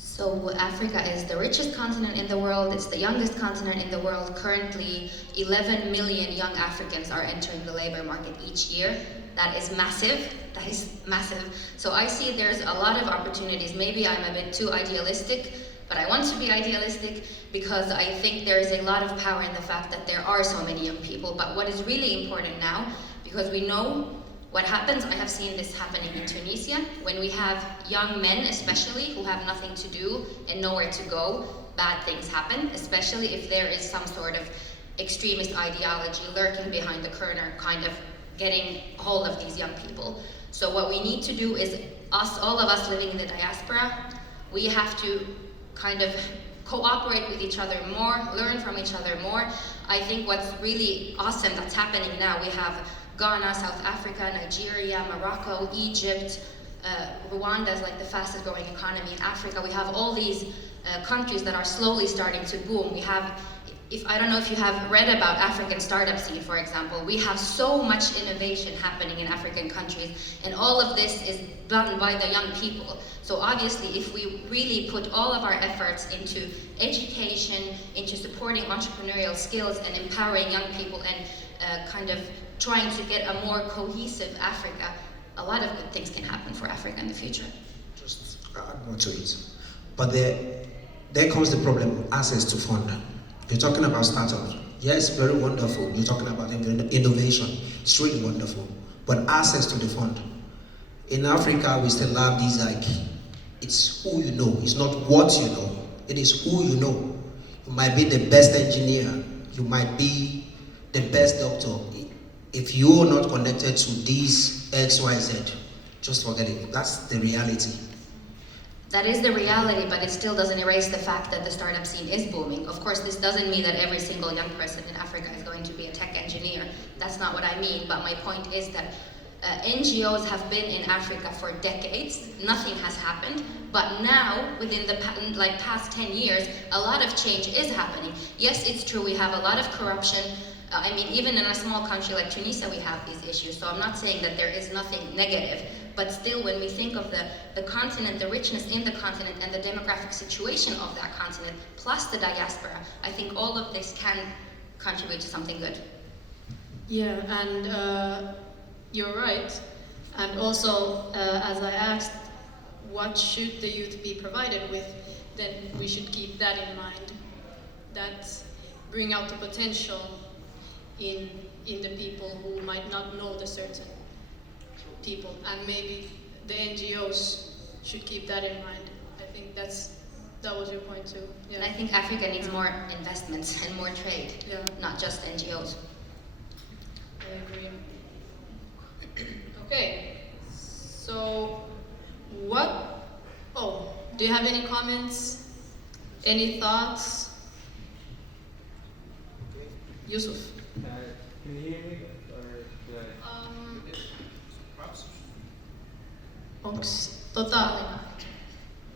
So Africa is the richest continent in the world, it's the youngest continent in the world. Currently, 11 million young Africans are entering the labor market each year. That is massive, So I see there's a lot of opportunities. Maybe I'm a bit too idealistic, but I want to be idealistic because I think there is a lot of power in the fact that there are so many young people. But what is really important now, because we know what happens, I have seen this happening in Tunisia, when we have young men especially who have nothing to do and nowhere to go, bad things happen, especially if there is some sort of extremist ideology lurking behind the corner, kind of getting hold of these young people. So what we need to do is all of us living in the diaspora, we have to kind of cooperate with each other more, learn from each other more. I think what's really awesome that's happening now, we have Ghana, South Africa, Nigeria, Morocco, Egypt, Rwanda is like the fastest growing economy in Africa. We have all these countries that are slowly starting to boom. We have, I don't know if you have read about African startup scene, for example. We have so much innovation happening in African countries, and all of this is done by the young people. So obviously, if we really put all of our efforts into education, into supporting entrepreneurial skills and empowering young people and kind of trying to get a more cohesive Africa, a lot of good things can happen for Africa in the future. Just add more to it. But there comes the problem, access to funding. You're talking about startups. Yes, very wonderful. You're talking about innovation. It's really wonderful. But access to the fund. In Africa, we still have these like, it's who you know. It's not what you know. It is who you know. You might be the best engineer. You might be the best doctor. If you're not connected to these X, Y, Z, just forget it. That's the reality. That is the reality, but it still doesn't erase the fact that the startup scene is booming. Of course, this doesn't mean that every single young person in Africa is going to be a tech engineer. That's not what I mean, but my point is that NGOs have been in Africa for decades. Nothing has happened, but now, within the past 10 years, a lot of change is happening. Yes, it's true, we have a lot of corruption. I mean, even in a small country like Tunisia, we have these issues, so I'm not saying that there is nothing negative, but still, when we think of the continent, the richness in the continent, and the demographic situation of that continent, plus the diaspora, I think all of this can contribute to something good. Yeah, and you're right. And also, as I asked, what should the youth be provided with, then we should keep that in mind. That bring out the potential in the people who might not know the certain people, and maybe the NGOs should keep that in mind. I think that was your point too. Yeah. And I think Africa needs more investments and more trade, not just NGOs. I agree. Okay, so do you have any comments? Any thoughts? Yusuf. Can you hear me? Or should I?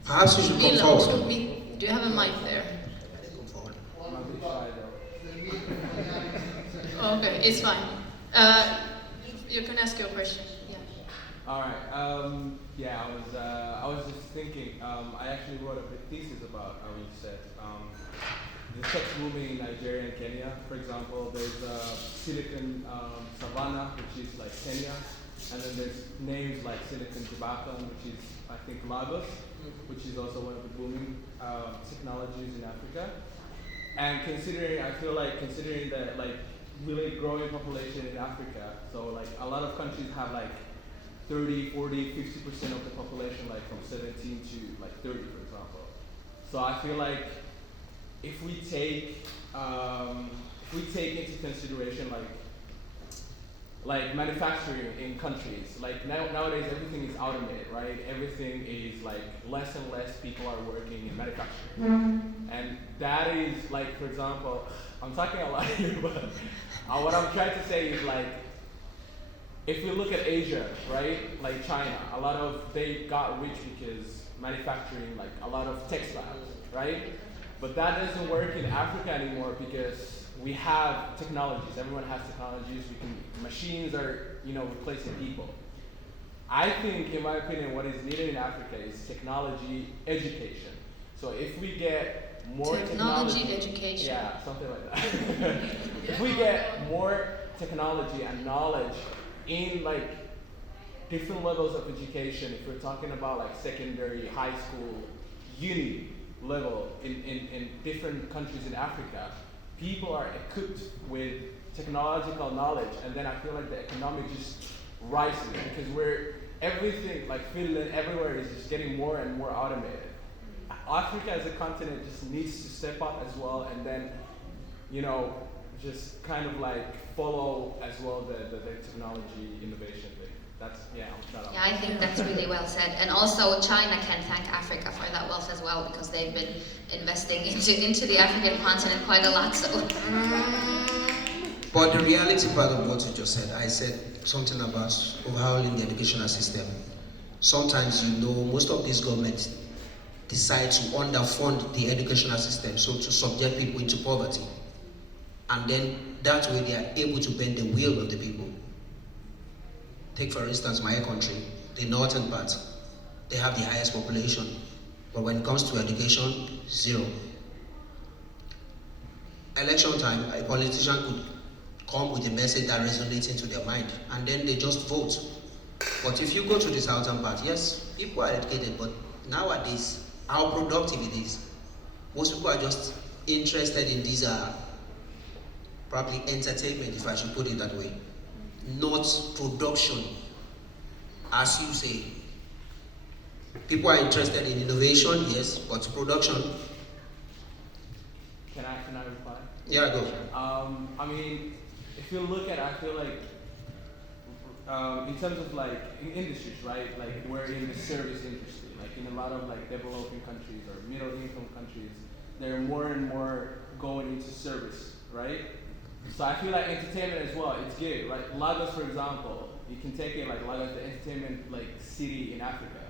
Perhaps you should come forward. Do you have a mic there? Come forward. I'm a bit shy though. Okay, it's fine. You can ask your question. Yeah. All right. Yeah, I was just thinking. I actually wrote a thesis about how you said the tech booming in Nigeria and Kenya. For example, there's Silicon Savannah, which is like Kenya, and then there's names like Silicon Tobacco, which is I think Lagos, which is also one of the booming technologies in Africa. And I feel like considering that like really growing population in Africa, so like a lot of countries have like 30, 40, 50% of the population like from 17 to like 30, for example. So I feel like if we take into consideration like manufacturing in countries, like nowadays everything is automated, right? Everything is like less and less people are working in manufacturing. And that is like, for example, I'm talking a lot here, but what I'm trying to say is like, if we look at Asia, right, like China, they got rich because manufacturing, like a lot of textiles, right? But that doesn't work in Africa anymore because we have technologies. Everyone has technologies. Machines are, replacing people. I think, in my opinion, what is needed in Africa is technology education. So if we get more Technology education. yeah, something like that. If we get more technology and knowledge in like different levels of education, if we're talking about like secondary, high school, uni level in different countries in Africa, people are equipped with technological knowledge, and then I feel like the economic just rises because we're everything like Finland everywhere is just getting more and more automated. Africa as a continent just needs to step up as well, and then just kind of like follow as well the technology innovation thing. That's I'm shut up. Yeah, I think that's really well said. And also China can thank Africa for that wealth as well, because they've been investing into the African continent quite a lot. So But the reality part of what you just said, I said something about overhauling the educational system. Sometimes most of these governments decide to underfund the educational system, so to subject people into poverty. And then that way they are able to bend the will of the people. Take for instance my country, the northern part. They have the highest population, but when it comes to education, zero. Election time, a politician could come with a message that resonates into their mind, and then they just vote. But if you go to the southern part, yes, people are educated, but nowadays, how productive it is. Most people are just interested in these probably entertainment, if I should put it that way, not production. As you say, people are interested in innovation, yes, but production. Can I reply? Yeah, go. I mean, if you look at, I feel like in terms of like in industries, right? Like we're in the service industry. Like in a lot of like developing countries or middle income countries, they're more and more going into service, right? So I feel like entertainment as well, it's good. Like Lagos, for example, you can take it like Lagos, the entertainment like city in Africa.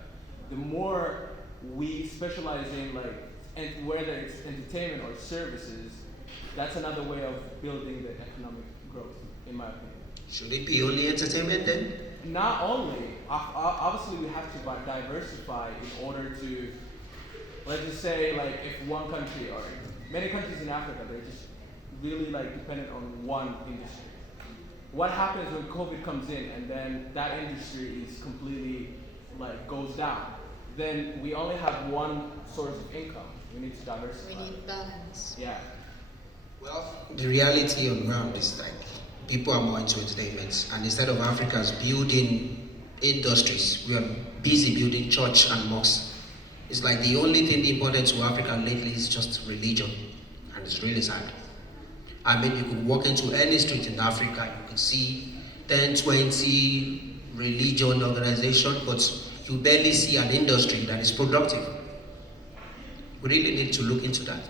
The more we specialize in like, and whether it's entertainment or services, that's another way of building the economic growth, in my opinion. Should it be only entertainment then? Not only, obviously we have to diversify in order to, let's just say like if one country or many countries in Africa, they're just really like dependent on one industry. What happens when COVID comes in and then that industry is completely like goes down? Then we only have one source of income. We need to diversify. We need balance. Yeah. Well, the reality on ground is like people are more into entertainment, and instead of Africa's building industries, we are busy building church and mosques. It's like the only thing important to Africa lately is just religion, and it's really sad. I mean, you could walk into any street in Africa, you could see 10, 20 religion organizations, but you barely see an industry that is productive. We really need to look into that.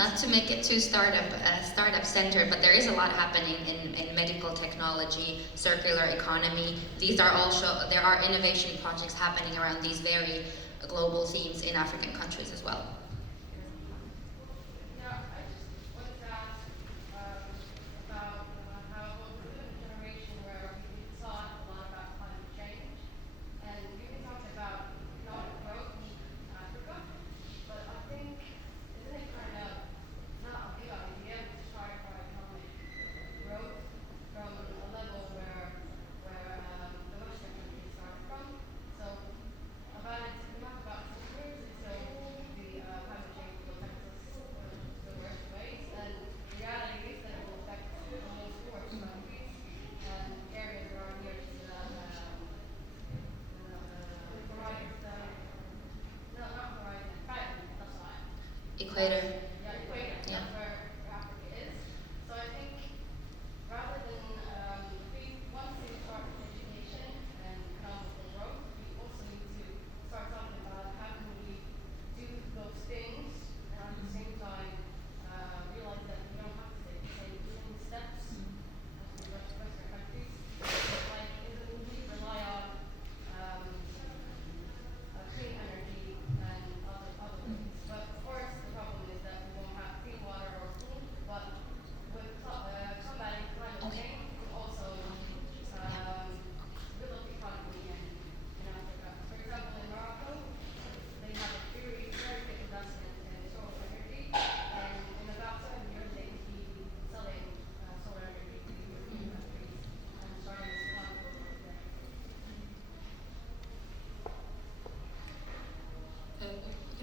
not to make it too startup centered, but there is a lot happening in medical technology, circular economy. There are innovation projects happening around these very global themes in African countries as well.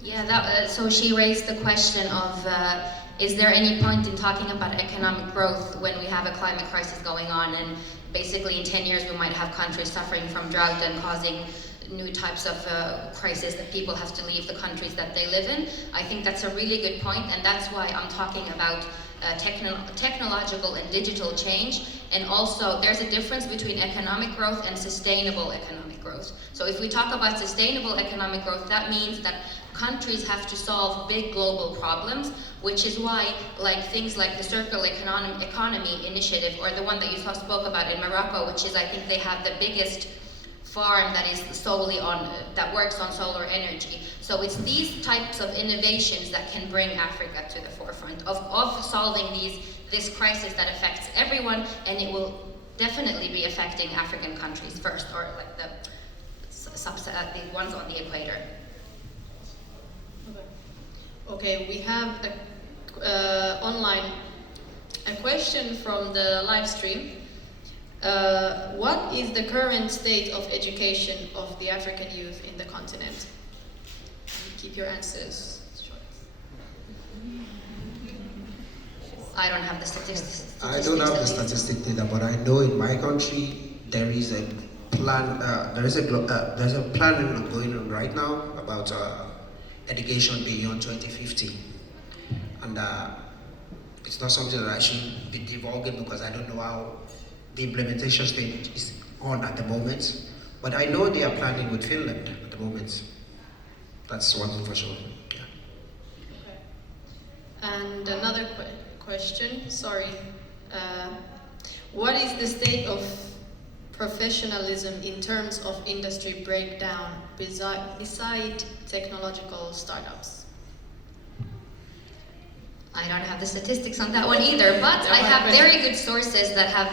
Yeah, so she raised the question of is there any point in talking about economic growth when we have a climate crisis going on, and basically in 10 years we might have countries suffering from drought and causing new types of crises that people have to leave the countries that they live in. I think that's a really good point, and that's why I'm talking about technological and digital change. And also there's a difference between economic growth and sustainable economic growth. So if we talk about sustainable economic growth, that means that countries have to solve big global problems, which is why things like the Circular Economy Initiative, or the one that you spoke about in Morocco, which is, I think they have the biggest farm that is solely that works on solar energy. So it's these types of innovations that can bring Africa to the forefront of solving this crisis that affects everyone, and it will definitely be affecting African countries first, or like the ones on the equator. Okay, we have online a question from the live stream. What is the current state of education of the African youth in the continent? Keep your answers short. I don't have the statistics. I don't have the statistic data, but I know in my country there is a plan. There's a plan going on right now about education beyond 2050, and it's not something that I should be divulging because I don't know how the implementation stage is on at the moment. But I know they are planning with Finland at the moment. That's one thing for sure. Yeah. Okay. And another question, sorry. What is the state of professionalism in terms of industry breakdown beside technological startups? I don't have the statistics on that one either, but I have very good sources that have,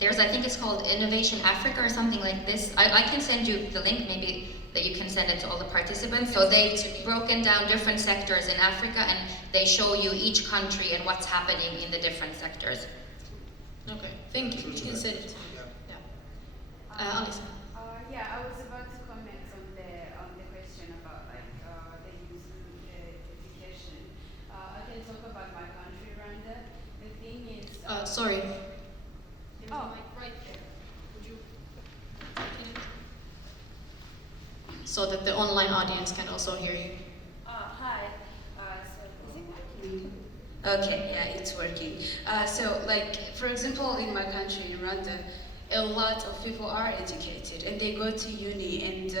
I think it's called Innovation Africa or something like this. I can send you the link, maybe that you can send it to all the participants. So they've broken down different sectors in Africa, and they show you each country and what's happening in the different sectors. Okay, thank you. You can send it. Yeah. Alisa. Yeah, I was about to comment on the question about the youth education. I can talk about my country, Rwanda. The thing is. Sorry. Oh, right there. Would you? So that the online audience can also hear you. hi. So is it working? Okay, yeah, it's working. For example, in my country, in Rwanda, a lot of people are educated and they go to uni and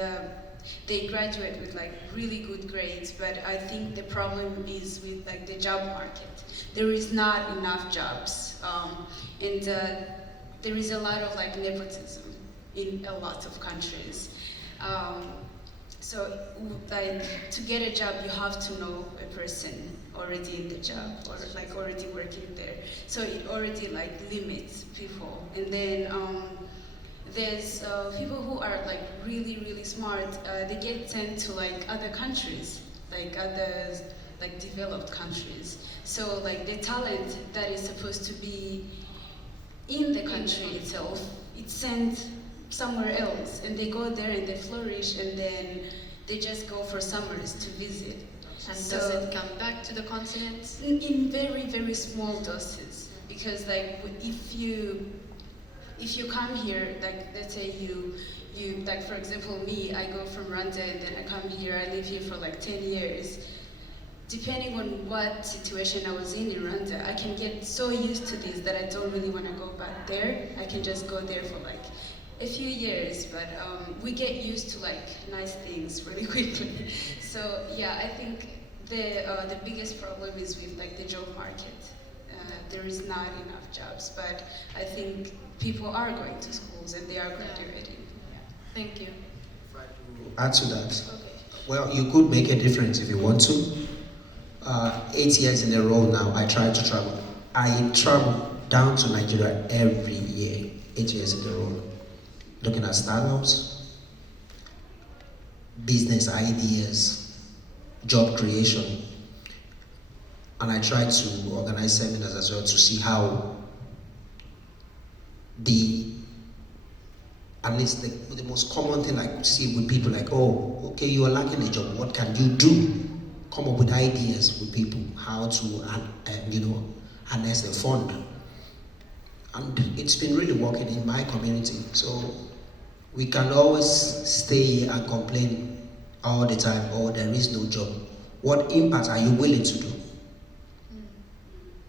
they graduate with really good grades. But I think the problem is with the job market. There is not enough jobs, and there is a lot of nepotism in a lot of countries. So to get a job, you have to know a person already in the job or already working there. So it already limits people. And then there's people who are really, really smart. They get sent to other countries, other developed countries. So the talent that is supposed to be in the country itself, it's sent somewhere else, and they go there and they flourish, and then they just go for summers to visit. And does it come back to the continent? In very, very small doses, because if you come here, let's say you for example me, I go from Rwanda and then I come here, I live here for 10 years. Depending on what situation I was in Rwanda, I can get so used to this that I don't really want to go back there. I can just go there for a few years, but we get used to nice things really quickly. So yeah, I think the biggest problem is with the job market. There is not enough jobs, but I think people are going to schools and they are graduating. Yeah. Thank you. Add to that. Okay. Well, you could make a difference if you want to. 8 years in a row now, I try to travel. I travel down to Nigeria every year, 8 years in a row, looking at startups, business ideas, job creation. And I try to organize seminars as well to see how at least the most common thing I see with people oh, okay, you are lacking a job, what can you do? come up with ideas with people how to, harness the fund. And it's been really working in my community. So we can always stay and complain all the time, oh, there is no job. What impact are you willing to do?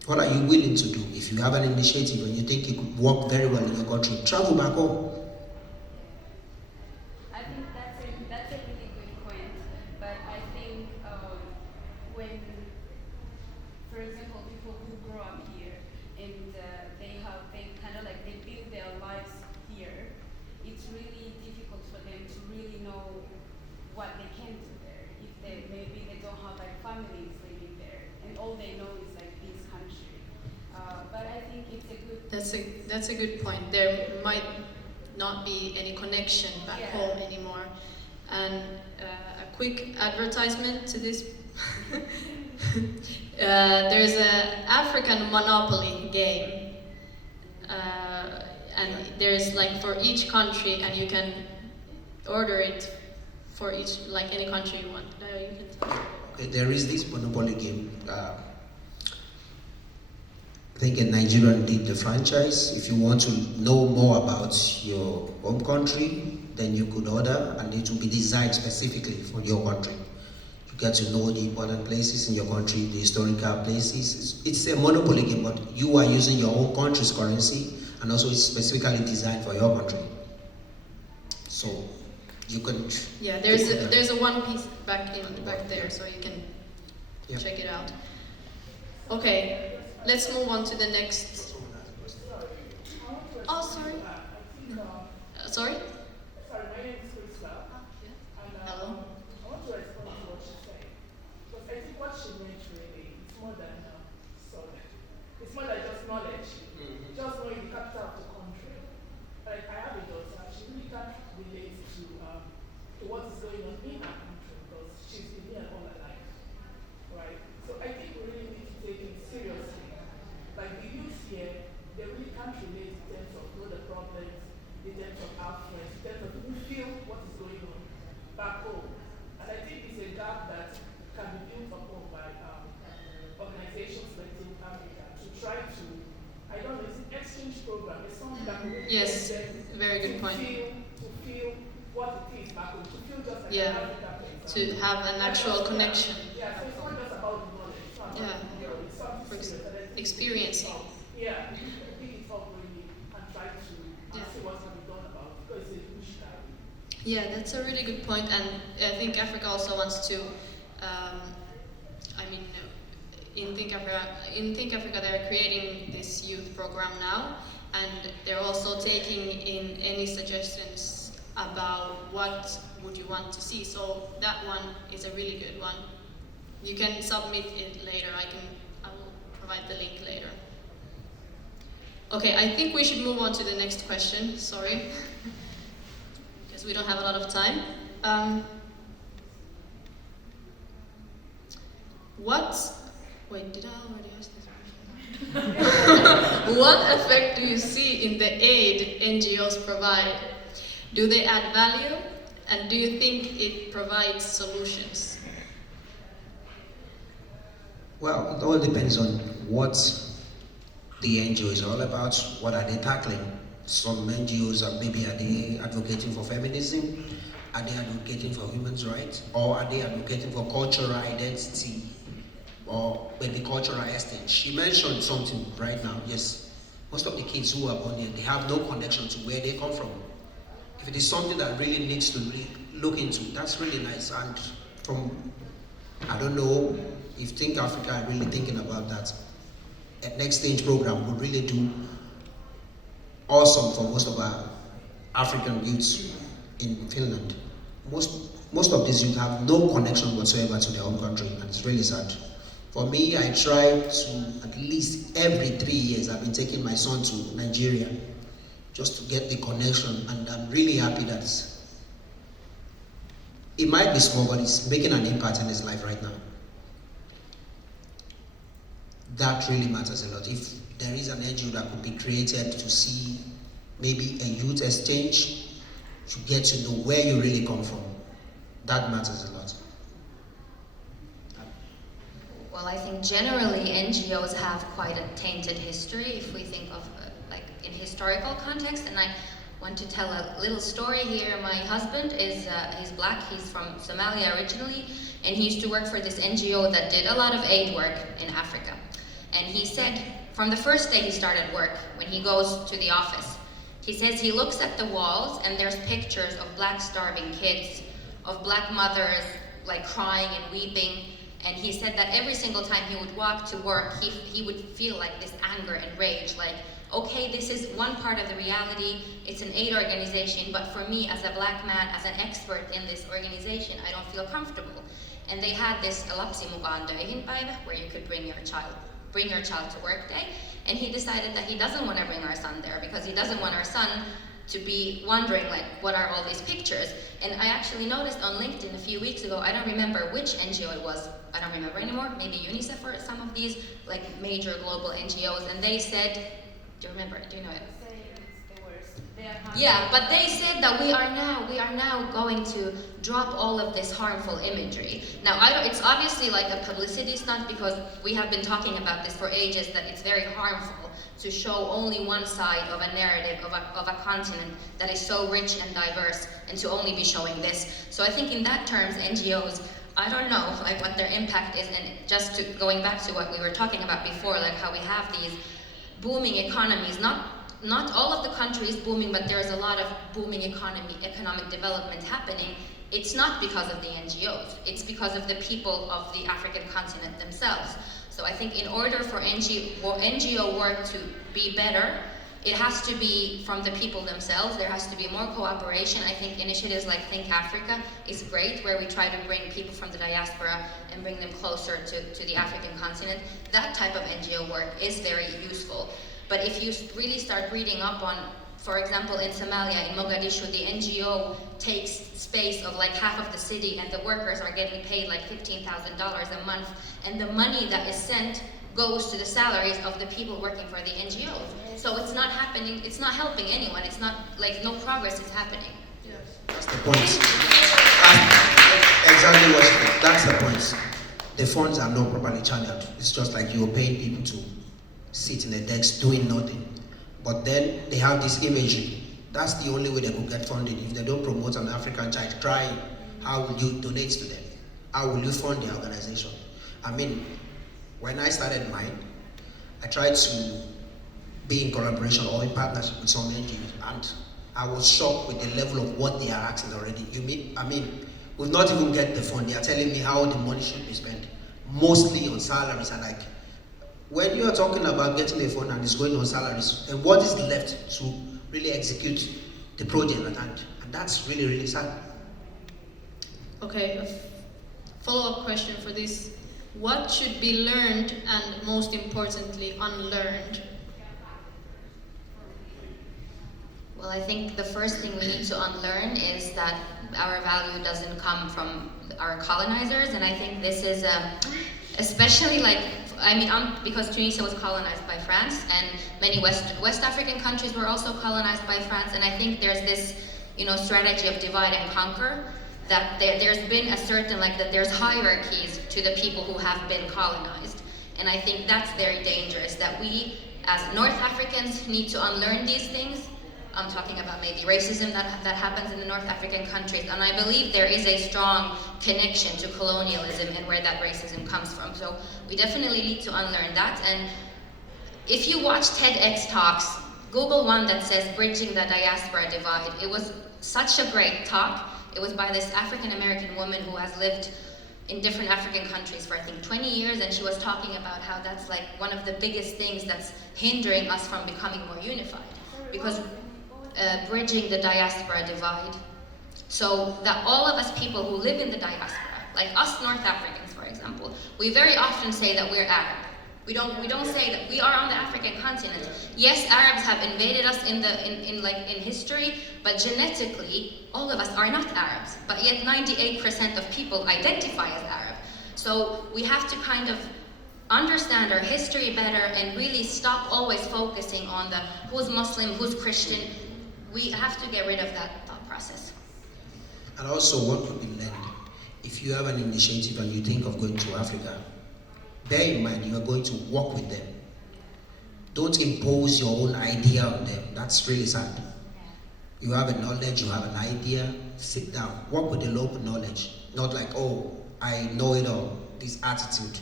What are you willing to do? If you have an initiative and you think it could work very well in your country, travel back home. I think that's a really good point. But I think when, for example, people who grow up here and they kind of like they build their lives here, it's really difficult for them to really know what they can do there. If maybe they don't have like families living there, and all they know is like this country. But I think it's a good. That's a good point. There might not be any connection back home anymore. And a quick advertisement to this. There's an African Monopoly game, and there's like for each country, and you can order it for each, like any country you want. Dayo, you can tell. Okay, there is this Monopoly game. I think a Nigerian did the franchise. If you want to know more about your home country, then you could order, and it will be designed specifically for your country. You get to know the important places in your country, the historical places. It's a Monopoly game, but you are using your own country's currency, and also it's specifically designed for your country. So you can. Yeah, there's a one piece back there, so you can check it out. Okay, let's move on to the next. Oh, sorry. Sorry. Sorry, my name is Crystal. And Hello. I want to respond to what she said. Because I think what she meant really is more than it's more than just knowledge. Just knowing the capital of the country. Like I have a daughter, she really can't relate to what is going on in her country because she's been here all her life. Right? So I think we really need to take it seriously. Like the youth here, they really can't relate in terms of know the problems, in terms of our friends, in terms of who feel what is going on back home. And I think it's a gap that can be built upon by organizations like Team Africa to try to, I don't know, it's an exchange program. It's something that will really Yes, help them very good point. to feel what it is back home, to feel just like Yeah, an African place. to have an actual connection. Yeah, so it's not just about the knowledge. It's not about the theory. It's something For serious. And I think experiencing. yeah, pick it up really and try to see what can be done about it because it's a huge carry. Yeah, that's a really good point, and I think Africa also wants to. In Think Africa, they're creating this youth program now, and they're also taking in any suggestions about what would you want to see. So that one is a really good one. You can submit it later. I will provide the link later. Okay, I think we should move on to the next question. Sorry, because we don't have a lot of time. Did I already ask this question? What effect do you see in the aid NGOs provide? Do they add value? And do you think it provides solutions? Well, it all depends on what the NGO is all about. What are they tackling? Some NGOs are they advocating for feminism? Are they advocating for human rights? Or are they advocating for cultural identity? Or maybe cultural exchange? She mentioned something right now. Yes, most of the kids who are born here, they have no connection to where they come from. If it is something that really needs to look into, that's really nice. And I don't know if Think Africa are really thinking about that. A next stage program would really do awesome for most of our African youths in Finland. Most of these youth have no connection whatsoever to their home country, and it's really sad. For me, I try to, at least every 3 years, I've been taking my son to Nigeria just to get the connection, and I'm really happy that it might be small, but it's making an impact in his life right now. That really matters a lot. If there is an NGO that could be created to see maybe a youth exchange, to get to know where you really come from, that matters a lot. Well, I think generally NGOs have quite a tainted history if we think of like in historical context, and I want to tell a little story here. My husband is he's black, he's from Somalia originally, and he used to work for this NGO that did a lot of aid work in Africa. And he said from the first day he started work, when he goes to the office, he says he looks at the walls and there's pictures of black starving kids, of black mothers like crying and weeping. And he said that every single time he would walk to work, he would feel like this anger and rage, like, okay, this is one part of the reality, it's an aid organization, but for me as a black man, as an expert in this organization, I don't feel comfortable. And they had this lapsi mukaan töihin päivä, where you could bring your child to work day, and he decided that he doesn't want to bring our son there because he doesn't want our son to be wondering like, what are all these pictures? And I actually noticed on LinkedIn a few weeks ago, I don't remember which NGO it was, I don't remember anymore, maybe UNICEF or some of these like major global NGOs, and they said, do you remember it? Do you know it? It's the worst. Yeah, but they said that we are now going to drop all of this harmful imagery. Now, it's obviously like a publicity stunt because we have been talking about this for ages, that it's very harmful to show only one side of a narrative of a continent that is so rich and diverse, and to only be showing this. So I think in that terms, NGOs, I don't know like what their impact is, and just going back to what we were talking about before, like how we have these booming economies, not all of the countries booming, but there's a lot of booming economic development happening. It's not because of the NGOs, it's because of the people of the African continent themselves. So I think in order for NGO work to be better, it has to be from the people themselves. There has to be more cooperation. I think initiatives like Think Africa is great, where we try to bring people from the diaspora and bring them closer to the African continent. That type of NGO work is very useful. But if you really start reading up on, for example, in Somalia, in Mogadishu, the NGO takes space of like half of the city, and the workers are getting paid like $15,000 a month, and the money that is sent goes to the salaries of the people working for the NGOs. So it's not happening, it's not helping anyone, it's not like no progress is happening. That's the point. Exactly that's the point. The funds are not properly channeled. It's just like you're paying people to sit in a desk doing nothing. But then they have this imagery. That's the only way they could get funding. If they don't promote an African child crying, how will you donate to them? How will you fund the organization? I mean, when I started mine, I tried to be in collaboration or in partnership with some NGOs, and I was shocked with the level of what they are asking already. We've not even get the fund. They are telling me how the money should be spent, mostly on salaries. And like, when you are talking about getting a fund and it's going on salaries, and what is left to really execute the project at hand? And that's really, really sad. Okay, a follow-up question for this. What should be learned and most importantly unlearned? Well, I think the first thing we need to unlearn is that our value doesn't come from our colonizers, and I think this is especially like, because Tunisia was colonized by France, and many West African countries were also colonized by France, and I think there's this, strategy of divide and conquer, that there's been a certain, that there's hierarchies to the people who have been colonized. And I think that's very dangerous, that we, as North Africans, need to unlearn these things. I'm talking about maybe racism that happens in the North African countries, and I believe there is a strong connection to colonialism and where that racism comes from. So we definitely need to unlearn that. And if you watch TEDx talks, Google one that says Bridging the Diaspora Divide. It was such a great talk. It was by this African American woman who has lived in different African countries for I think 20 years, and she was talking about how that's like one of the biggest things that's hindering us from becoming more unified. Because bridging the diaspora divide. So that all of us people who live in the diaspora, like us North Africans for example, we very often say that we're Arab. We don't say that we are on the African continent. Yes, Arabs have invaded us in history, but genetically, all of us are not Arabs. But yet 98% of people identify as Arab. So we have to kind of understand our history better and really stop always focusing on the who's Muslim, who's Christian. We have to get rid of that thought process. And also, what could be learned? If you have an initiative and you think of going to Africa, bear in mind you are going to work with them. Don't impose your own idea on them. That's really sad. You have a knowledge, you have an idea, sit down, work with the local knowledge. Not like, oh, I know it all, this attitude.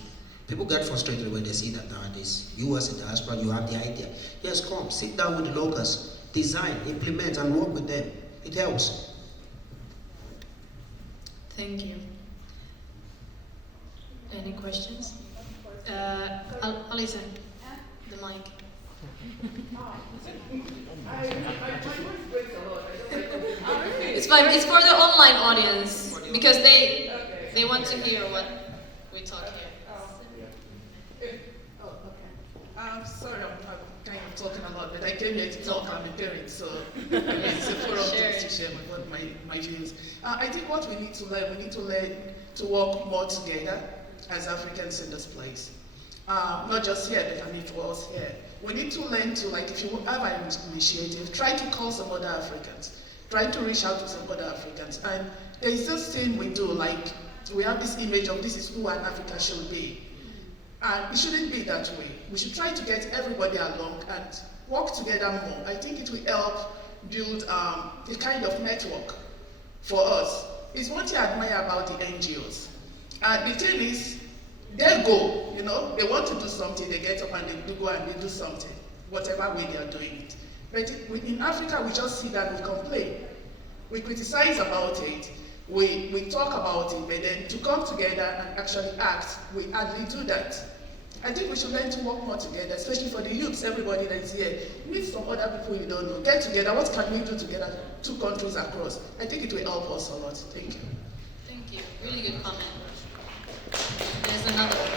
People get frustrated when they see that nowadays. You as a diaspora, you have the idea. Yes, come, sit down with the locals, design, implement, and work with them. It helps. Thank you. Any questions? Alisa, the mic. It's fine. It's for the online audience because they want to hear what we talk here. Oh, okay. Sorry, I'm kind of talking a lot, but I came here to talk. I'm a parent, so it's a forum to share my views. I think what we need to learn to work more together as Africans in this place. Not just here, but I mean for us here. We need to learn to, like, if you have an initiative, try to call some other Africans. Try to reach out to some other Africans. And there's this thing we do, like, we have this image of this is who an African should be. And it shouldn't be that way. We should try to get everybody along and work together more. I think it will help build a kind of network for us. It's what you admire about the NGOs. And the thing is, their goal, they want to do something, they get up and they go and they do something, whatever way they are doing it. But in Africa, we just see that we complain. We criticize about it, we talk about it, but then to come together and actually act, we hardly do that. I think we should learn to work more together, especially for the youths, everybody that is here. Meet some other people you don't know. Get together, what can we do together, two countries across? I think it will help us a lot. Thank you. Thank you. Really good comment. There's another one.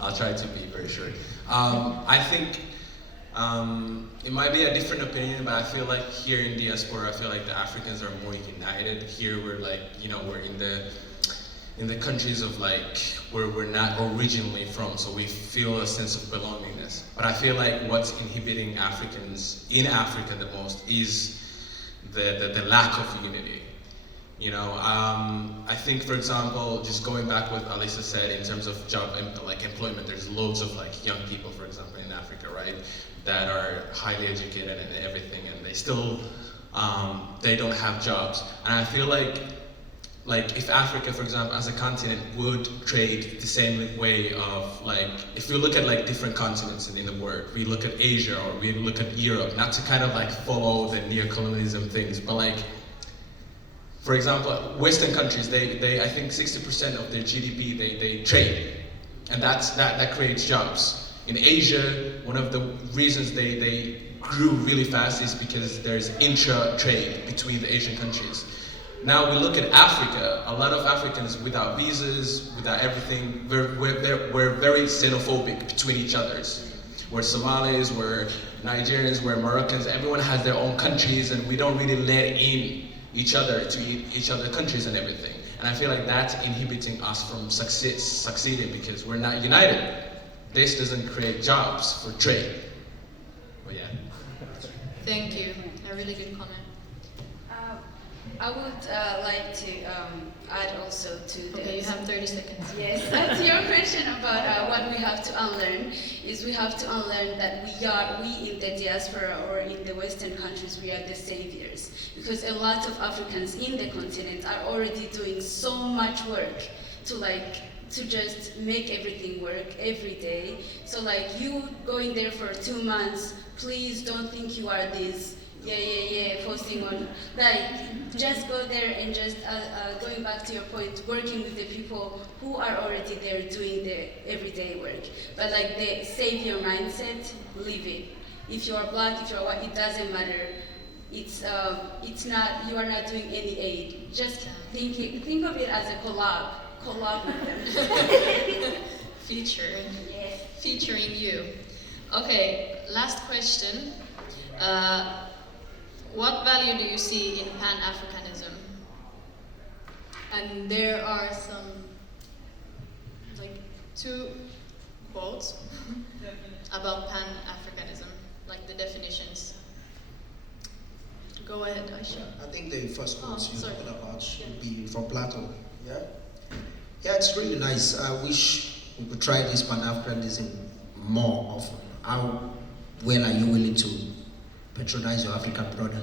I'll try to be very short. I think it might be a different opinion, but I feel like here in diaspora, I feel like the Africans are more united. Here we're like, we're in the countries of like where we're not originally from, so we feel a sense of belongingness. But I feel like what's inhibiting Africans in Africa the most is the lack of unity. I think, for example, just going back what Alisa said in terms of employment, there's loads of young people, for example, in Africa, right, that are highly educated and everything, and they still they don't have jobs. And I feel like if Africa, for example, as a continent would trade the same way of if we look at different continents in the world, we look at Asia or we look at Europe, not to kind of follow the neocolonialism things, but for example, Western countries, they I think 60% of their GDP they trade, and that creates jobs. In Asia, one of the reasons they grew really fast is because there's intra-trade between the Asian countries. Now we look at Africa, a lot of Africans without visas, without everything, we're very xenophobic between each others. We're Somalis, we're Nigerians, we're Moroccans, everyone has their own countries and we don't really let in each other to each other countries and everything. And I feel like that's inhibiting us from succeeding because we're not united. This doesn't create jobs for trade. Well, yeah. Thank you. A really good comment. I would like to add also to the... Okay, you have 30 seconds. Yes, to your question about what we have to unlearn, is we have to unlearn that we in the diaspora or in the Western countries, we are the saviors. Because a lot of Africans in the continent are already doing so much work to just make everything work every day. So you going there for 2 months, please don't think you are this posting on, just go there and just, going back to your point, working with the people who are already there doing the everyday work. But the savior mindset, leave it. If you're black, if you're white, it doesn't matter. It's not, you are not doing any aid. Just think of it as a collab with them. Featuring you. Okay, last question. What value do you see in Pan-Africanism? And there are some, 2 quotes about Pan-Africanism, the definitions. Go ahead, Aicha. I think the first quote you're talking about should be from Plato. Yeah? Yeah, it's really nice. I wish we could try this Pan-Africanism more often. How well are you willing to patronize your African brother?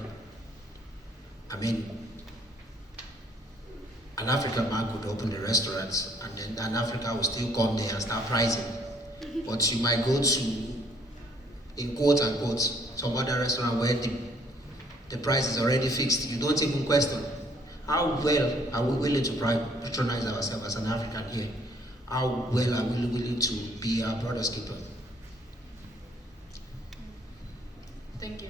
I mean, an African man could open a restaurant and then an African will still come there and start pricing. But you might go to, in quote unquote, some other restaurant where the price is already fixed. You don't even question. How well are we willing to patronize ourselves as an African here? How well are we willing to be our brother's keeper? Thank you.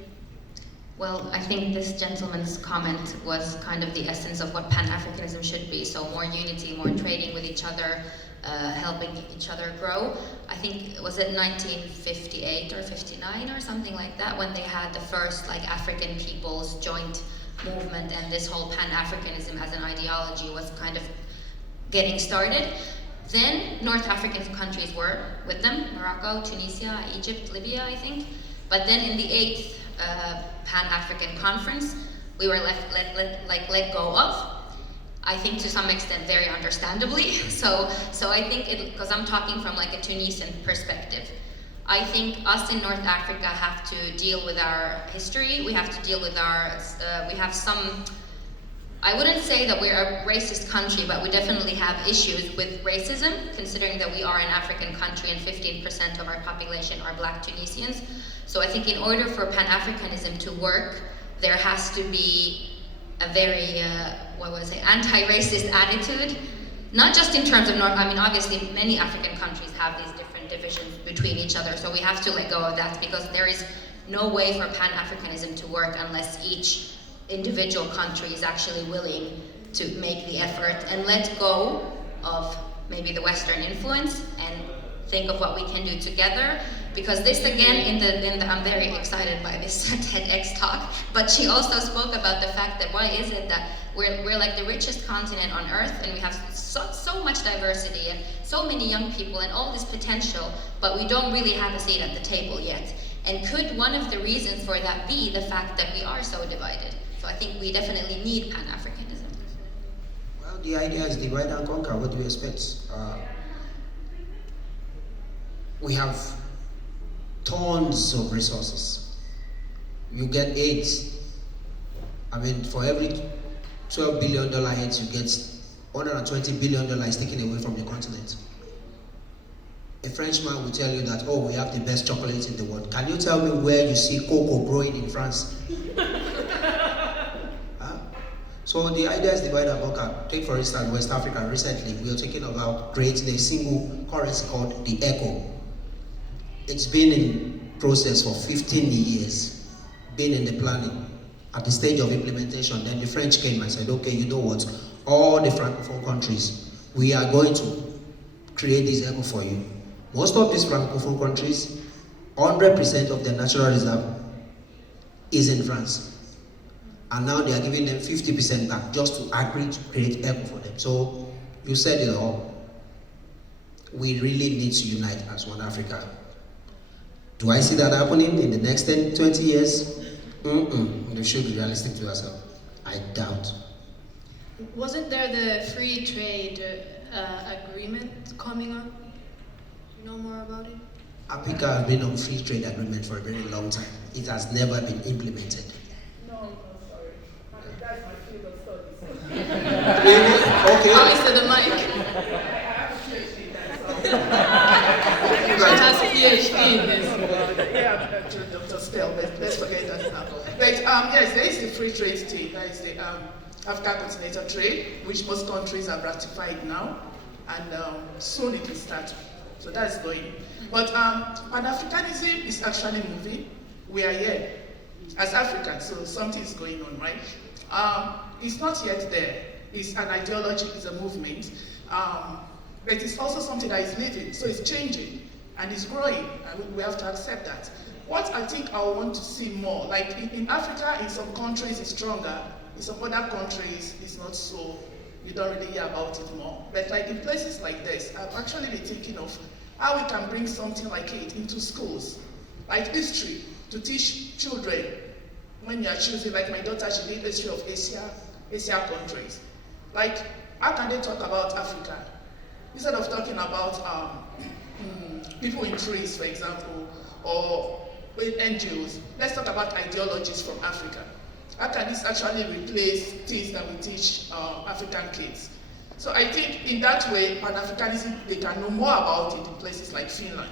Well, I think this gentleman's comment was kind of the essence of what Pan-Africanism should be. So more unity, more trading with each other, helping each other grow. I think, was it 1958 or 59 or something like that, when they had the first like African peoples joint movement, and this whole Pan-Africanism as an ideology was kind of getting started. Then North African countries were with them, Morocco, Tunisia, Egypt, Libya, I think. But then in the 8th Pan-African Conference, we were let go of. I think to some extent very understandably. So I think because I'm talking from like a Tunisian perspective. I think us in North Africa have to deal with our history. We have to deal with we have some, I wouldn't say that we're a racist country, but we definitely have issues with racism, considering that we are an African country and 15% of our population are Black Tunisians. So I think in order for Pan-Africanism to work, there has to be a very, anti-racist attitude. Not just in terms of obviously many African countries have these different divisions between each other, so we have to let go of that, because there is no way for Pan-Africanism to work unless each individual country is actually willing to make the effort and let go of maybe the Western influence and think of what we can do together. Because this again, I'm very excited by this TEDx talk, but she also spoke about the fact that why is it that we're like the richest continent on earth, and we have so much diversity and so many young people and all this potential, but we don't really have a seat at the table yet. And could one of the reasons for that be the fact that we are so divided? So I think we definitely need Pan-Africanism. Well, the idea is divide and conquer. What do you expect? We have tons of resources. You get aid. For every $12 billion aid, you get $120 billion taken away from the continent. A Frenchman will tell you that, we have the best chocolate in the world. Can you tell me where you see cocoa growing in France? So the idea is divide and conquer. Take for instance West Africa. Recently, we are talking about creating a single currency called the ECHO. It's been in process for 15 years, been in the planning. At the stage of implementation, then the French came and said, okay, you know what? All the Francophone countries, we are going to create this ECHO for you. Most of these Francophone countries, 100% of their natural reserve is in France. And now they are giving them 50% back just to agree to create ECHO for them. So you said it all. We really need to unite as one Africa. Do I see that happening in the next 10, 20 years? We should be realistic to ourselves. I doubt. Wasn't there the free trade agreement coming up? Do you know more about it? Africa has been on free trade agreement for a very long time. It has never been implemented. No, sorry. That's my field of studies. Really? Okay. Oh, is it the mic? I have a PhD in that, so. She has a PhD in this. Yeah, Dr. Stell, but let's forget that now. But yes, there is the free trade thing. There is the Africa Continental Trade, which most countries have ratified now, and soon it will start. So that's going. But Pan-Africanism is actually moving. We are here as Africans, so something is going on, right? It's not yet there. It's an ideology, it's a movement. But it's also something that is living, so it's changing and it's growing, and we have to accept that. What I think I want to see more, like in Africa, in some countries it's stronger, in some other countries it's not so, you don't really hear about it more. But like in places like this, I've actually been thinking of how we can bring something like it into schools, like history, to teach children when you're choosing, like my daughter, she did history of Asia countries. Like, how can they talk about Africa instead of talking about people in trees, for example, or with NGOs, let's talk about ideologies from Africa. How can this actually replace things that we teach African kids? So I think in that way, Pan-Africanism, they can know more about it in places like Finland.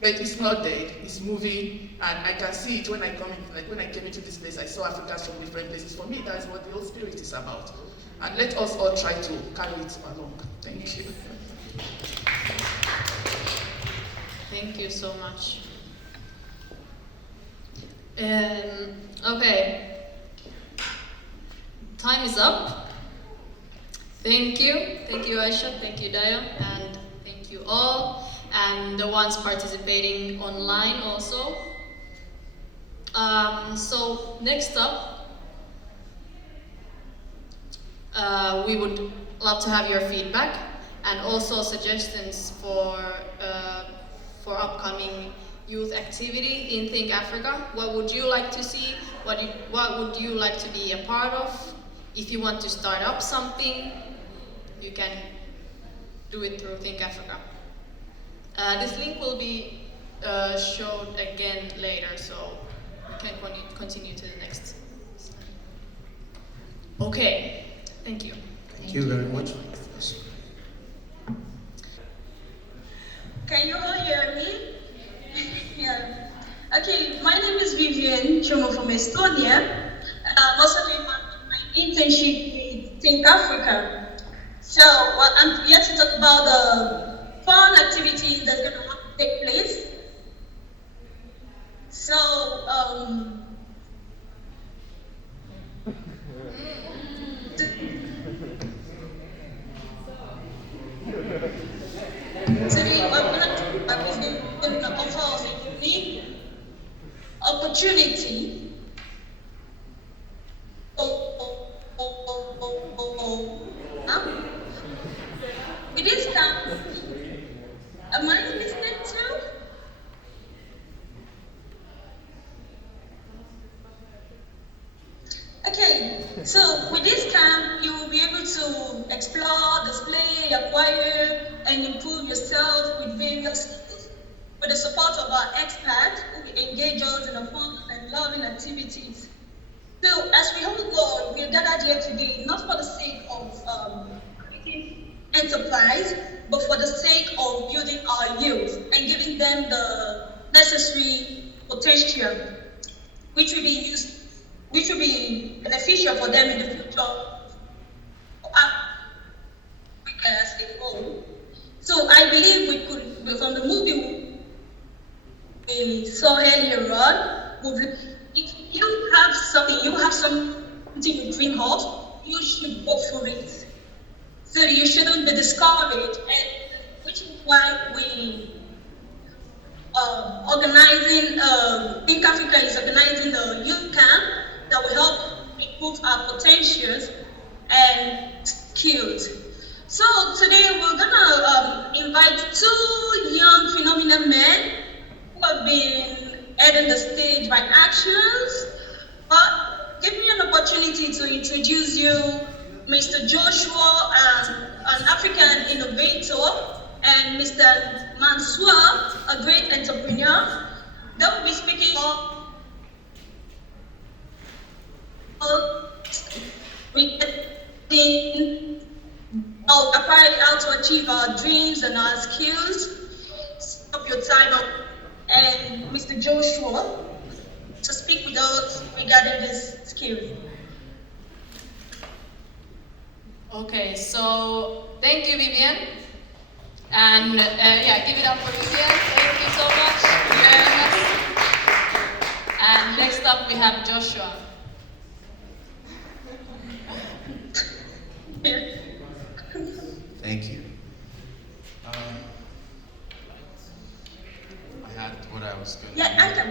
But it's not dead, it's moving, and I can see it when I come in, like when I came into this place, I saw Africans from different places. For me, that's what the whole spirit is about. And let us all try to carry it along. Thank you. Thank you so much. Okay. Time is up. Thank you. Thank you, Aicha. Thank you, Dayo. And thank you all. And the ones participating online also. So next up, we would love to have your feedback and also suggestions for upcoming youth activity in Think Africa. What would you like to see? What would you like to be a part of? If you want to start up something, you can do it through Think Africa. This link will be shown again later, so we can continue to the next slide. Okay, thank you. Thank you very much. Can you all hear me? Yeah. Okay, my name is Vivian Chomo from Estonia. I'm also doing my internship with Think Africa. So I'm here to talk about the fun activities that's going to take place. So, today I'm going to offer a unique opportunity with this camp. Am I listening to? Okay, so with this camp, you will be able to explore, display, acquire, and improve yourself with various skills. With the support of our experts who will engage us in the fun and loving activities. So as we all go, we are gathered here today not for the sake of creating enterprise, but for the sake of building our youth and giving them the necessary potential, which will be beneficial for them in the future as a whole. So I believe we could, from the movie we saw earlier on, if you have something you dream of, you should go for it. So you shouldn't be discouraged, and which is why we Think Africa is organizing the youth camp that will help improve our potentials and skills. So today we're gonna invite two young phenomenal men who have been heading the stage by actions. But give me an opportunity to introduce you, Mr. Joshua, as an African innovator, and Mr. Mansour, a great entrepreneur. They will be speaking on how to achieve our dreams and our skills. Stop your time up, and Mr. Joshua to speak with us regarding this skill. Okay, so thank you, Vivian. And yeah, give it up for Vivian. Thank you so much for joining us. And next up we have Joshua. Thank you. I had what I was going to do. Yeah, I can.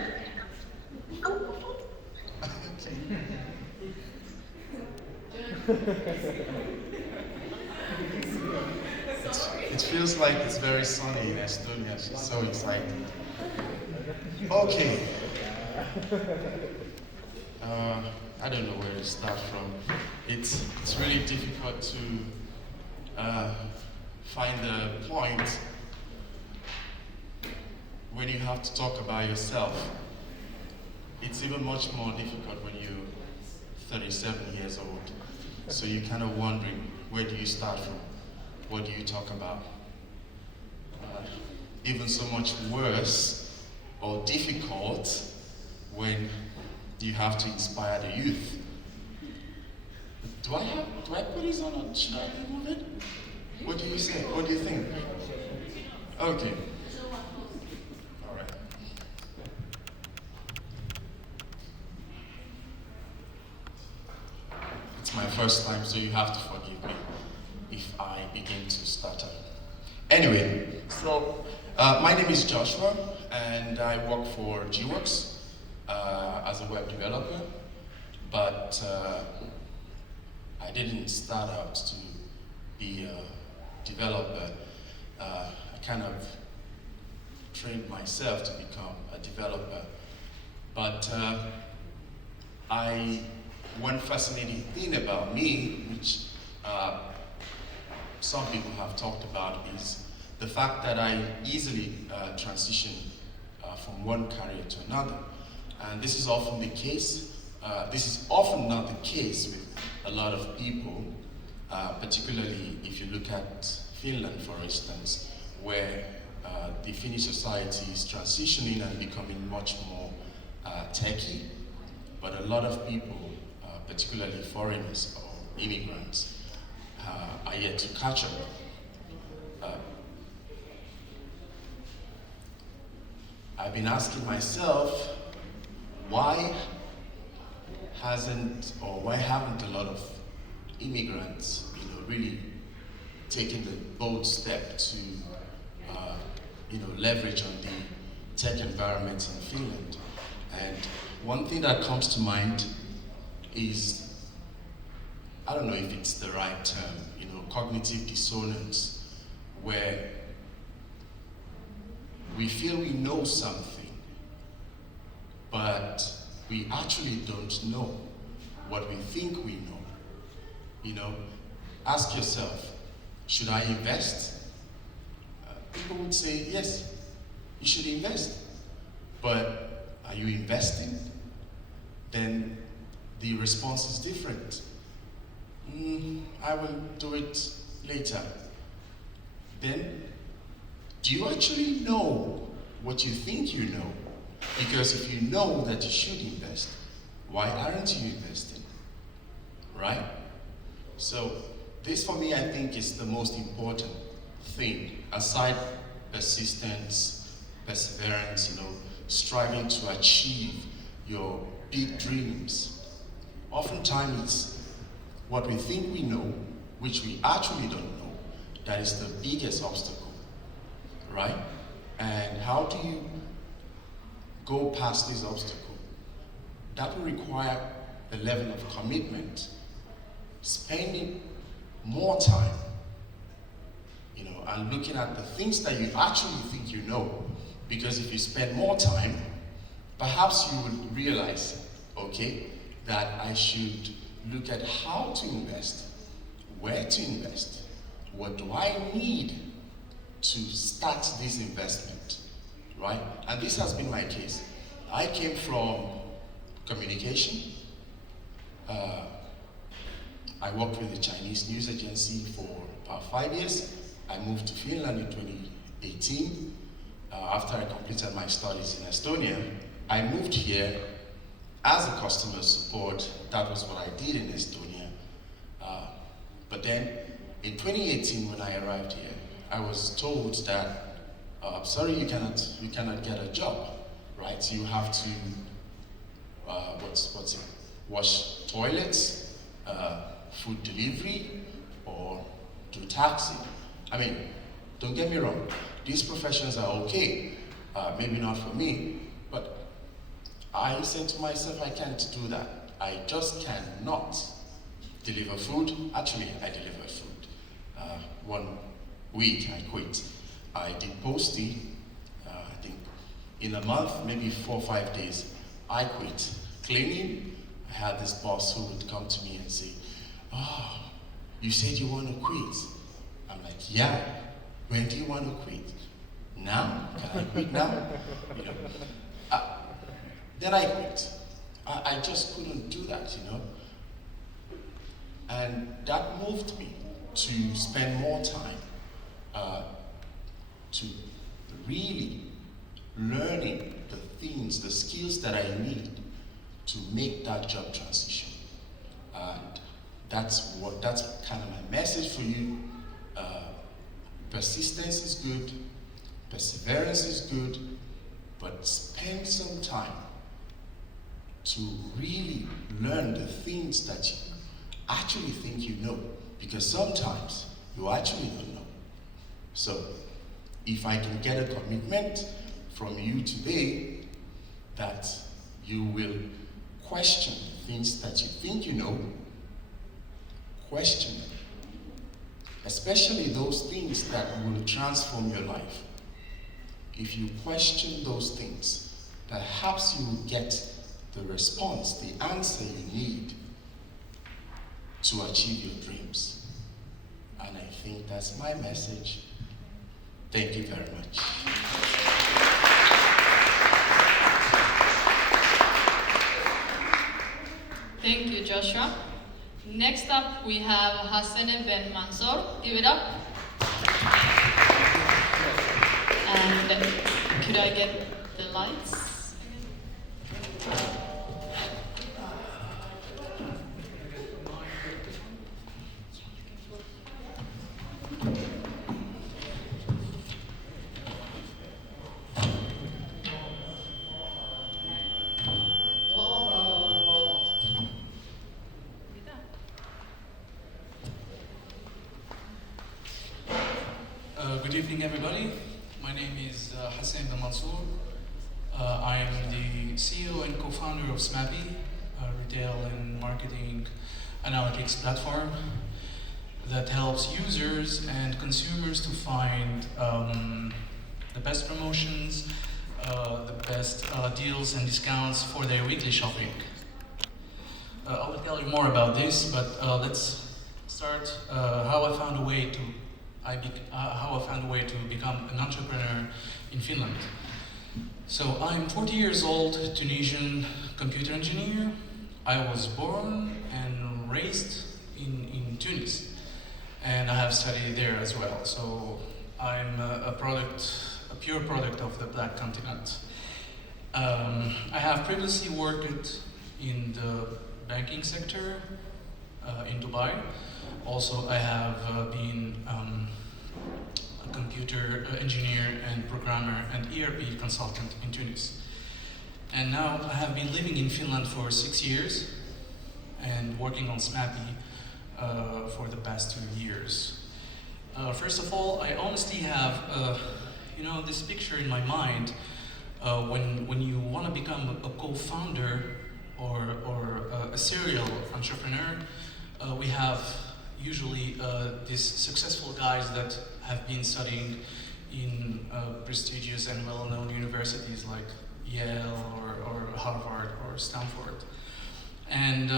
It feels like it's very sunny in Estonia. She's so excited. Okay. I don't know where to start from. It's really difficult to find the point when you have to talk about yourself. It's even much more difficult when you're 37 years old. So you're kind of wondering, where do you start from? What do you talk about? Even so much worse or difficult when you have to inspire the youth. Do I put this on or should I remove it? What do you say? What do you think? Okay. All right. It's my first time, so you have to forgive me if I begin to stutter. Anyway, so my name is Joshua, and I work for GWorks as a web developer, but I didn't start out to be a developer. I kind of trained myself to become a developer, but one fascinating thing about me, which some people have talked about, is the fact that I easily transition from one career to another. And this is often the case. This is often not the case with a lot of people, particularly if you look at Finland, for instance, where the Finnish society is transitioning and becoming much more techy. But a lot of people, particularly foreigners or immigrants, are yet to catch up. I've been asking myself, why haven't a lot of immigrants, really taken the bold step to, leverage on the tech environment in Finland? And one thing that comes to mind is, I don't know if it's the right term, cognitive dissonance, where we feel we know something, but we actually don't know what we think we know. Ask yourself, should I invest? People would say, yes, you should invest. But are you investing? Then the response is different. I will do it later. Then, do you actually know what you think you know? Because if you know that you should invest, why aren't you investing? Right? So, this for me, I think, is the most important thing, aside persistence, perseverance, striving to achieve your big dreams. Oftentimes, it's what we think we know, which we actually don't know, that is the biggest obstacle, right? And how do you go past this obstacle? That will require a level of commitment, spending more time, and looking at the things that you actually think you know. Because if you spend more time, perhaps you will realize, okay, that I should look at how to invest, where to invest, what do I need to start this investment, right? And this has been my case. I came from communication. I worked with the Chinese news agency for about 5 years. I moved to Finland in 2018. After I completed my studies in Estonia, I moved here as a customer support. That was what I did in Estonia. But then in 2018, when I arrived here, I was told that, sorry, you cannot get a job, right? So you have to, wash toilets, food delivery, or do taxi. I mean, don't get me wrong, these professions are okay, maybe not for me, but I said to myself, I can't do that. I just cannot deliver food. Actually, I deliver food. 1 week I quit. I did posting, I think in a month, maybe 4 or 5 days, I quit. Cleaning, I had this boss who would come to me and say, you said you want to quit. I'm like, yeah, when do you want to quit? Now? Can I quit now? You know. Then I quit. I just couldn't do that, you know. And that moved me to spend more time to really learning the things, the skills that I need to make that job transition. And that's kind of my message for you. Persistence is good, perseverance is good, but spend some time to really learn the things that you actually think you know, because sometimes you actually don't know. So if I can get a commitment from you today that you will question things that you think you know, question them. Especially those things that will transform your life. If you question those things, perhaps you will get the response, the answer you need to achieve your dreams. And I think that's my message. Thank you very much. Thank you, Joshua. Next up, we have Hassan Ben Mansour. Give it up. And could I get the lights? Good evening, everybody. My name is Hassan Ben Mansour. I am the CEO and co-founder of SMAPI, a retail and marketing analytics platform that helps users and consumers to find the best promotions, the best deals and discounts for their weekly shopping. I will tell you more about this, but let's start how I found a way to become an entrepreneur in Finland. So I'm 40 years old, Tunisian computer engineer. I was born and raised in Tunis, and I have studied there as well. So I'm a pure product of the Black Continent. I have previously worked in the banking sector in Dubai. Also, I have been a computer engineer and programmer and ERP consultant in Tunis. And now I have been living in Finland for 6 years and working on SMAPI for the past 2 years. First of all, I honestly have this picture in my mind when you want to become a co-founder or a serial entrepreneur. We have usually these successful guys that have been studying in prestigious and well-known universities like Yale or Harvard or Stanford. And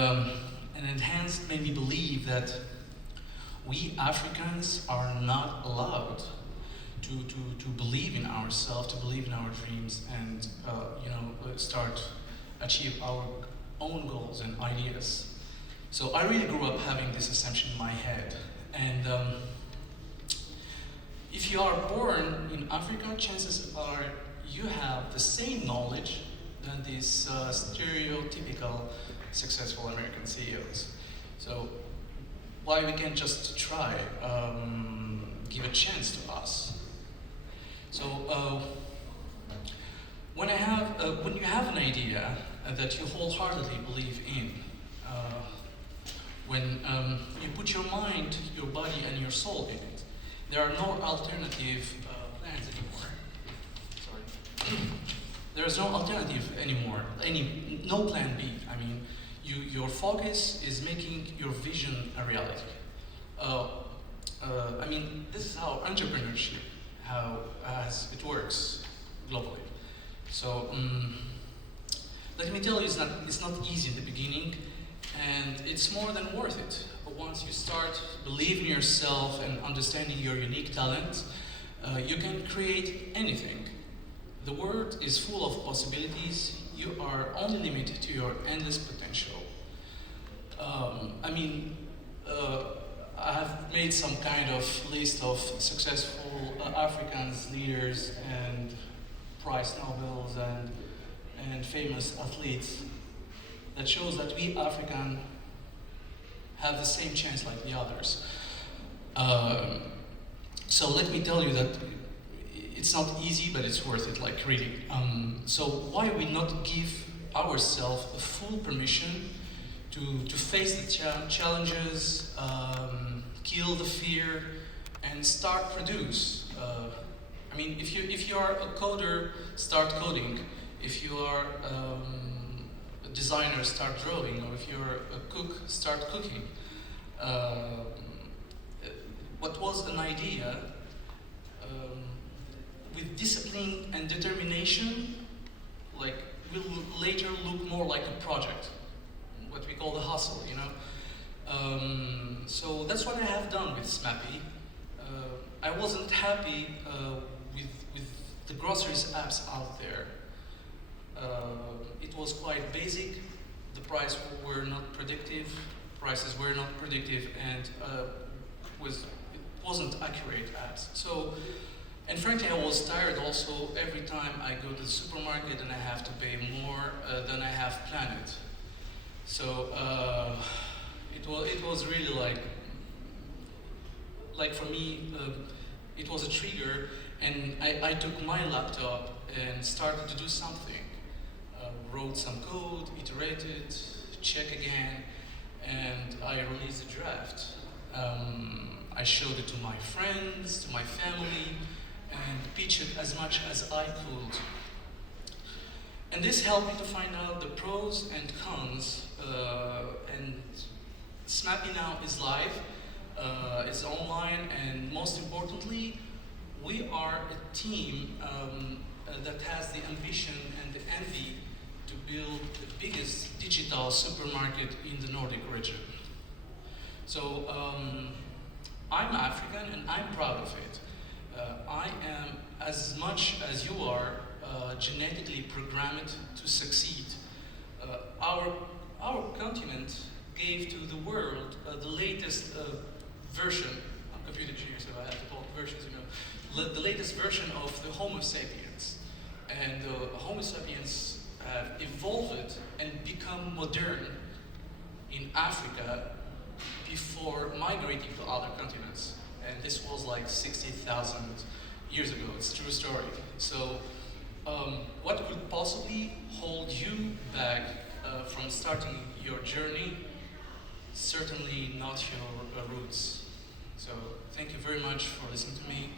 it made me believe that we Africans are not allowed to believe in ourselves, to believe in our dreams, and achieve our own goals and ideas. So I really grew up having this assumption in my head. And if you are born in Africa, chances are you have the same knowledge than these stereotypical successful American CEOs. So why we can't just try, give a chance to us? So when you have an idea that you wholeheartedly believe in, when you put your mind, your body, and your soul in it, there are no alternative plans anymore. Sorry. There is no alternative anymore. No plan B. I mean, your focus is making your vision a reality. This is how entrepreneurship, as it works globally. So let me tell you, it's not easy in the beginning. And it's more than worth it once you start believing in yourself and understanding your unique talent, you can create anything. The world is full of possibilities. You are only limited to your endless potential. I have made some kind of list of successful Africans, leaders, and prize Nobels, and famous athletes that shows that we Africans have the same chance like the others. So let me tell you that it's not easy, but it's worth it, like really. So why we not give ourselves a full permission to face the challenges, kill the fear, and start produce. If you are a coder, start coding. If you are a designer, start drawing. Or if you're a cook, start cooking. What was an idea, with discipline and determination, like will later look more like a project, what we call the hustle, you know. So that's what I have done with SMAPI. I wasn't happy with the groceries apps out there. It was quite basic. The prices were not predictive, and it wasn't accurate apps. So, and frankly, I was tired also every time I go to the supermarket and I have to pay more than I have planned. So it was really like for me, it was a trigger, and I took my laptop and started to do something. Wrote some code, iterated, check again, and I released a draft. I showed it to my friends, to my family, and pitched it as much as I could. And this helped me to find out the pros and cons, and SMAPI now is live, it's online, and most importantly, we are a team that has the ambition and the envy to build the biggest digital supermarket in the Nordic region. So I'm African and I'm proud of it. I am, as much as you are, genetically programmed to succeed. Our continent gave to the world the latest version. I'm a computer engineer, so I have to talk versions, you know. The latest version of the Homo sapiens. And the Homo sapiens have evolved and become modern in Africa before migrating to other continents. And this was like 60,000 years ago. It's a true story. So what could possibly hold you back from starting your journey? Certainly not your roots. So thank you very much for listening to me.